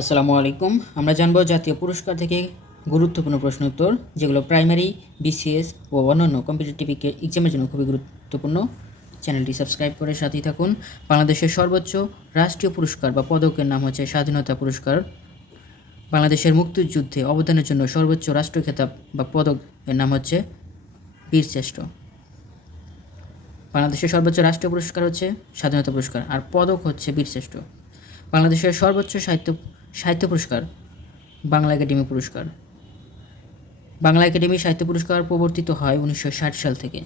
আসসালামু আলাইকুম। আমরা জানব জাতীয় পুরস্কার থেকে গুরুত্বপূর্ণ প্রশ্ন উত্তর, যেগুলো প্রাইমারি, বিসিএস ও অন্যান্য কম্পিটিটিভ এক্সামের জন্য খুবই গুরুত্বপূর্ণ। চ্যানেলটি সাবস্ক্রাইব করে সাথেই থাকুন। বাংলাদেশের সর্বোচ্চ রাষ্ট্রীয় পুরস্কার বা পদকের নাম হচ্ছে স্বাধীনতা পুরস্কার। বাংলাদেশের মুক্তিযুদ্ধে অবদানের জন্য সর্বোচ্চ রাষ্ট্রীয় খেতাব বা পদকের নাম হচ্ছে বীরশ্রেষ্ঠ বাংলাদেশের সর্বোচ্চ রাষ্ট্রীয় পুরস্কার হচ্ছে স্বাধীনতা পুরস্কার, আর পদক হচ্ছে বীরশ্রেষ্ঠ বাংলাদেশের সর্বোচ্চ সাহিত্য সাহিত্য পুরস্কার, বাংলা একাডেমি পুরস্কার। বাংলা একাডেমি সাহিত্য পুরস্কার প্রবর্তিত হয় উনিশশো ষাট সাল থেকে।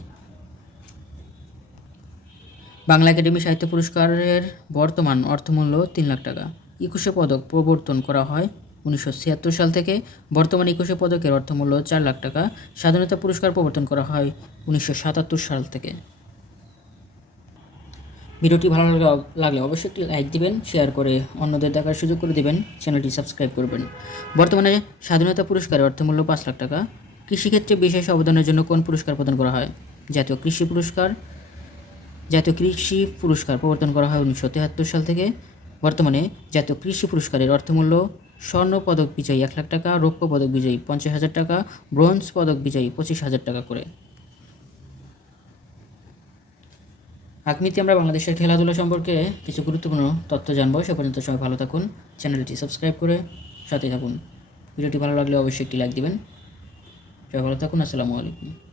বাংলা একাডেমি সাহিত্য পুরস্কারের বর্তমান অর্থমূল্য তিন লাখ টাকা। একুশে পদক প্রবর্তন করা হয় উনিশশো ছিয়াত্তর সাল থেকে। বর্তমান একুশে পদকের অর্থমূল্য চার লাখ টাকা। স্বাধীনতা পুরস্কার প্রবর্তন করা হয় উনিশশো সাতাত্তর সাল থেকে। ভিডিওটি ভালো লাগলে অবশ্যই একটি লাইক দিবেন শেয়ার করে অন্যদের দেখার সুযোগ করে দিবেন চ্যানেলটি সাবস্ক্রাইব করবেন। বর্তমানে স্বাধীনতা পুরস্কারের অর্থমূল্য পাঁচ লাখ টাকা। কৃষিক্ষেত্রে বিশেষ অবদানের জন্য কোন পুরস্কার প্রদান করা হয়? জাতীয় কৃষি পুরস্কার। জাতীয় কৃষি পুরস্কার প্রবর্তন করা হয় উনিশশো তেহাত্তর সাল থেকে। বর্তমানে জাতীয় কৃষি পুরস্কারের অর্থমূল্য স্বর্ণ পদক বিজয়ী এক লাখ টাকা, রৌপ্য পদক বিজয়ী পঞ্চাশ হাজার টাকা, ব্রোঞ্জ পদক বিজয়ী পঁচিশ হাজার টাকা করে। আগামীতে আমরা বাংলাদেশের খেলাধুলা সম্পর্কে কিছু গুরুত্বপূর্ণ তথ্য জানব। সে পর্যন্ত সবাই ভালো থাকুন। চ্যানেলটি সাবস্ক্রাইব করে সাথে থাকুন। ভিডিওটি ভালো লাগলে অবশ্যই একটি লাইক দিবেন। সবাই ভালো থাকুন। আসসালামু আলাইকুম।